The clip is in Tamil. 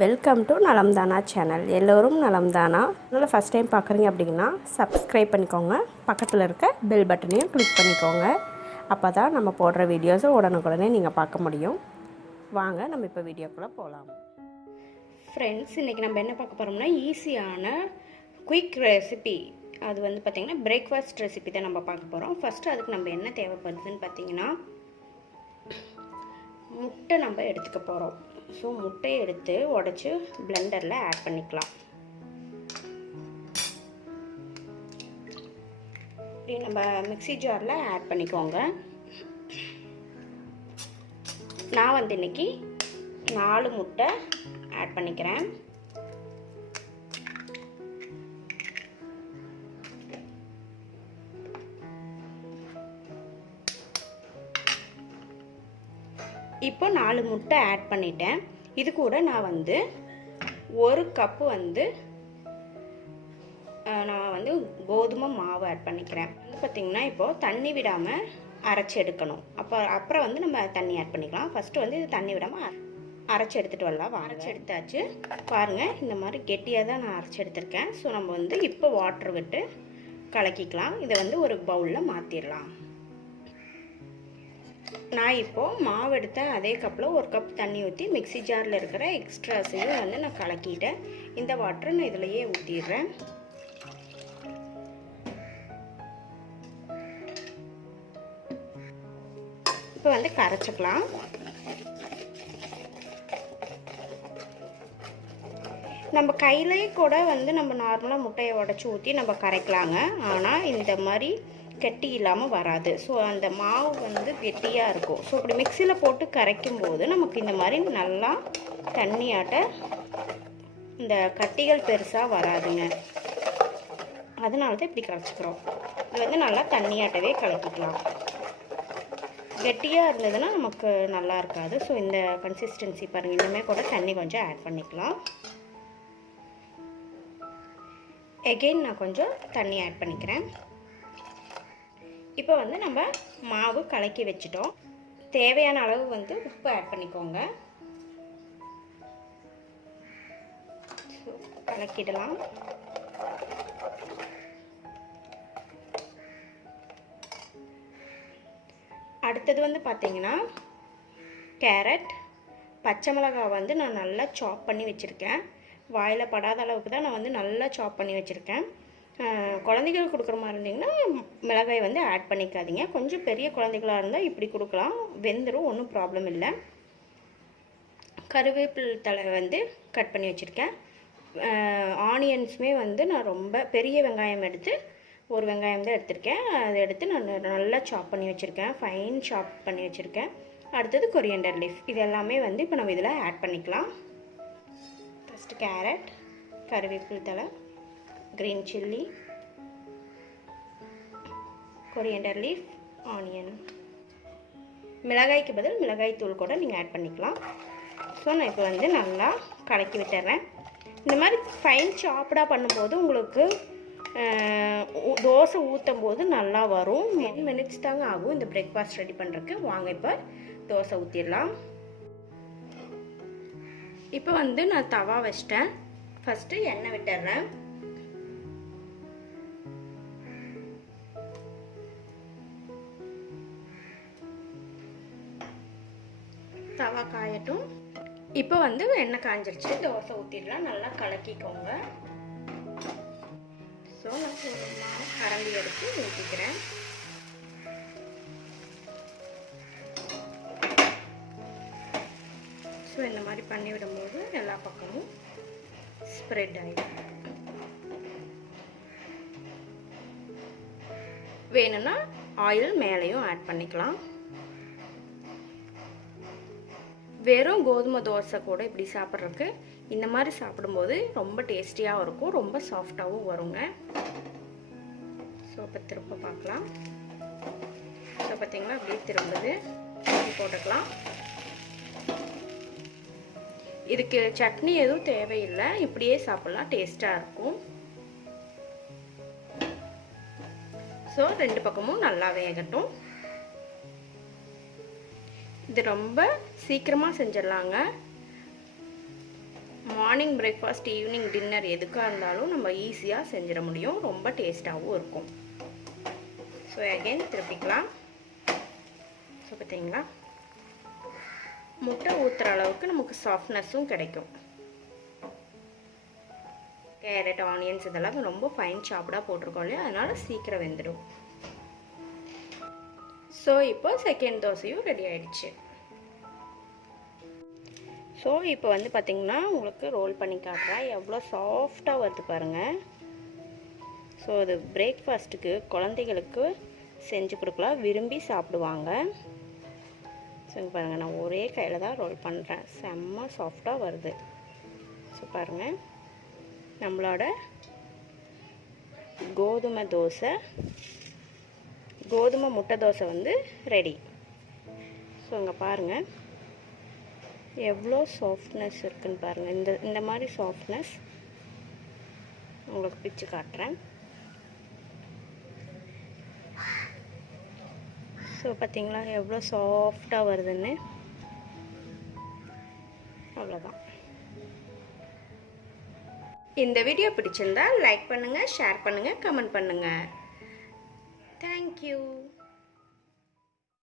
Welcome to நலம்தானா channel. எல்லோரும் நலம்தானா. அதனால் ஃபஸ்ட் டைம் பார்க்குறீங்க அப்படின்னா சப்ஸ்கிரைப் பண்ணிக்கோங்க. பக்கத்தில் இருக்க பெல் பட்டனையும் கிளிக் பண்ணிக்கோங்க. அப்போ தான் நம்ம போடுற வீடியோஸை உடனுக்குடனே நீங்கள் பார்க்க முடியும். வாங்க நம்ம இப்போ வீடியோக்குள்ளே போகலாம். ஃப்ரெண்ட்ஸ், இன்றைக்கி நம்ம என்ன பார்க்க போகிறோம்னா ஈஸியான குயிக் ரெசிபி. அது வந்து பார்த்திங்கன்னா பிரேக்ஃபாஸ்ட் ரெசிபி தான் நம்ம பார்க்க போகிறோம். ஃபஸ்ட்டு அதுக்கு நம்ம என்ன தேவைப்படுதுன்னு பார்த்திங்கன்னா முட்டை நம்ம எடுத்துக்க போகிறோம். ஸோ முட்டையை எடுத்து உடச்சி பிளெண்டரில் ஆட் பண்ணிக்கலாம். இப்படி நம்ம மிக்ஸி ஜாரில் ஆட் பண்ணிக்கோங்க. நான் வந்து இன்றைக்கி 4 முட்டை ஆட் பண்ணிக்கிறேன். இப்போ 4 முட்டை ஆட் பண்ணிட்டேன். இது கூட நான் வந்து 1 கப்பு வந்து கோதுமை மாவு ஆட் பண்ணிக்கிறேன். பார்த்திங்கன்னா இப்போது தண்ணி விடாமல் அரைச்சி எடுக்கணும். அப்புறம் வந்து நம்ம தண்ணி ஆட் பண்ணிக்கலாம். ஃபஸ்ட்டு வந்து இது தண்ணி விடாமல் அரைச்சி எடுத்துகிட்டு வரலாம். அரைச்சி எடுத்தாச்சு. பாருங்கள், இந்த மாதிரி கெட்டியாக தான் நான் அரைச்சி எடுத்திருக்கேன். ஸோ நம்ம வந்து இப்போ வாட்டர் விட்டு கலக்கிக்கலாம். இதை வந்து ஒரு பவுலில் மாற்றிடலாம். நான் இப்போது மாவு எடுத்த அதே கப்பில் 1 கப் தண்ணி ஊற்றி மிக்ஸி ஜாரில் இருக்கிற எக்ஸ்ட்ராஸையும் வந்து நான் கலக்கிட்டேன். இந்த வாட்டரை நான் இதிலையே ஊற்றிடுறேன். இப்போ வந்து கரைச்சிக்கலாம். நம்ம கையிலே கூட வந்து நம்ம நார்மலாக முட்டையை உடச்சி ஊற்றி நம்ம கரைக்கலாங்க. ஆனால் இந்த மாதிரி கெட்டி இல்லாமல் வராது. ஸோ அந்த மாவு வந்து கெட்டியாக இருக்கும். ஸோ இப்படி மிக்சியில் போட்டு கரைக்கும் போது நமக்கு இந்த மாதிரி நல்லா தண்ணியாட்ட இந்த கட்டிகள் பெருசாக வராதுங்க. அதனால தான் இப்படி கரைச்சிக்கிறோம். இது வந்து நல்லா தண்ணியாட்டவே கலக்கிக்கலாம். கெட்டியாக இருந்ததுன்னா நமக்கு நல்லா இருக்காது. ஸோ இந்த கன்சிஸ்டன்சி பாருங்கள். இனிமேல் கூட தண்ணி கொஞ்சம் ஆட் பண்ணிக்கலாம். எகெயின் நான் கொஞ்சம் தண்ணி ஆட் பண்ணிக்கிறேன். இப்போ வந்து நம்ம மாவு கலக்கி வச்சிட்டோம். தேவையான அளவு வந்து உப்பு ஆட் பண்ணிக்கோங்க. கலக்கிடலாம். அடுத்தது வந்து பார்த்திங்கன்னா கேரட், பச்சை மிளகாய் வந்து நான் நல்லா சாப் பண்ணி வச்சுருக்கேன். வாயில் படாத அளவுக்கு தான் நான் வந்து நல்லா சாப் பண்ணி வச்சுருக்கேன். குழந்தைகளுக்கு கொடுக்குற மாதிரி இருந்திங்கன்னா மிளகாய் வந்து ஆட் பண்ணிக்காதீங்க. கொஞ்சம் பெரிய குழந்தைகளாக இருந்தால் இப்படி கொடுக்கலாம், வெந்துடும், ஒன்றும் ப்ராப்ளம் இல்லை. கருவேப்பிலை தழை வந்து கட் பண்ணி வச்சுருக்கேன். ஆனியன்ஸுமே வந்து நான் ரொம்ப பெரிய வெங்காயம் எடுத்து 1 வெங்காயம் தான் எடுத்திருக்கேன். அதை எடுத்து நான் நல்லா சாப் பண்ணி வச்சுருக்கேன். ஃபைன் சாப் பண்ணி வச்சுருக்கேன். அடுத்தது கொரியாண்டர் லீஃப். இது எல்லாமே வந்து இப்போ நம்ம இதில் ஆட் பண்ணிக்கலாம். ஃபஸ்ட்டு கேரட், கருவேப்பிலை தழை, green chilli, coriander leaf, onion. மிளகாய்க்கு பதில் மிளகாய் தூள் கூட நீங்கள் ஆட் பண்ணிக்கலாம். ஸோ நான் இப்போ வந்து நல்லா கலக்கி விட்டுறேன். இந்த மாதிரி ஃபைன் சாப்டாக பண்ணும்போது உங்களுக்கு தோசை ஊற்றும் போது நல்லா வரும். 10 மினிட்ஸ் தாங்க ஆகும் இந்த பிரேக்ஃபாஸ்ட் ரெடி பண்ணுறதுக்கு. வாங்க இப்போ தோசை ஊற்றிடலாம். இப்போ வந்து நான் தவா வச்சிட்டேன். ஃபஸ்ட்டு எண்ணெய் விட்டுறேன். தவா காயட்டும். இப்போ வந்து எண்ணெய் காஞ்சிருச்சு. தோசை ஊற்றிடலாம். நல்லா கலக்கிக்கோங்க. ஸோ நான் கரண்டி எடுத்து ஊற்றிக்கிறேன். ஸோ இந்த மாதிரி பண்ணி விடும்போது எல்லா பக்கமும் ஸ்ப்ரெட் ஆகிடும். வேணும்னா ஆயில் மேலேயும் ஆட் பண்ணிக்கலாம். வெறும் கோதுமை தோசை கூட இப்படி சாப்பிட்றதுக்கு இந்த மாதிரி சாப்பிடும்போது ரொம்ப டேஸ்டியாகவும் இருக்கும், ரொம்ப சாஃப்டாகவும் வருங்க. ஸோ இப்போ திரும்ப பார்க்கலாம். ஸோ பார்த்தீங்களா அப்படியே திரும்புது. போட்டுக்கலாம். இதுக்கு சட்னி எதுவும் தேவையில்லை, இப்படியே சாப்பிட்லாம், டேஸ்ட்டாக இருக்கும். ஸோ 2 பக்கமும் நல்லா வேகட்டும். இது ரொம்ப சீக்கிரமாக செஞ்சிடலாங்க. மார்னிங் பிரேக்ஃபாஸ்ட், ஈவினிங் டின்னர் எதுக்காக இருந்தாலும் நம்ம ஈஸியாக செஞ்சிட முடியும். ரொம்ப டேஸ்ட்டாகவும் இருக்கும். So again திருப்பிக்கலாம். ஸோ பார்த்தீங்களா, முட்டை ஊற்றுற அளவுக்கு நமக்கு சாஃப்ட்னஸும் கிடைக்கும். கேரட், ஆனியன்ஸ் இதெல்லாம் ரொம்ப ஃபைன் சாப்பிடாக போட்டிருக்கோம் இல்லையா, அதனால் சீக்கிரம் வெந்துடும். ஸோ இப்போ செகண்ட் தோசையும் ரெடி ஆகிடுச்சு. ஸோ இப்போ வந்து பார்த்திங்கன்னா உங்களுக்கு ரோல் பண்ணி காட்டுறேன். எவ்வளோ சாஃப்டாக வருது பாருங்கள். ஸோ அது பிரேக்ஃபாஸ்ட்டுக்கு குழந்தைகளுக்கு செஞ்சு கொடுக்கலாம், விரும்பி சாப்பிடுவாங்க. ஸோ இங்கே பாருங்கள், நான் ஒரே கையில் தான் ரோல் பண்ணுறேன். செம்ம சாஃப்டாக வருது. ஸோ பாருங்கள், நம்மளோட கோதுமை தோசை, கோதுமை முட்டை தோசை வந்து ரெடி. ஸோ இங்கே பாருங்கள் எவ்வளோ சாஃப்ட்னஸ் இருக்குதுன்னு பாருங்கள். இந்த மாதிரி சாஃப்ட்னஸ் உங்களுக்கு பிச்சு காட்டுறேன். ஸோ பார்த்தீங்களா எவ்வளோ சாஃப்டாக வருதுன்னு. அவ்வளோதான். இந்த வீடியோ பிடிச்சிருந்தா லைக் பண்ணுங்கள், ஷேர் பண்ணுங்கள், கமெண்ட் பண்ணுங்கள். Thank you.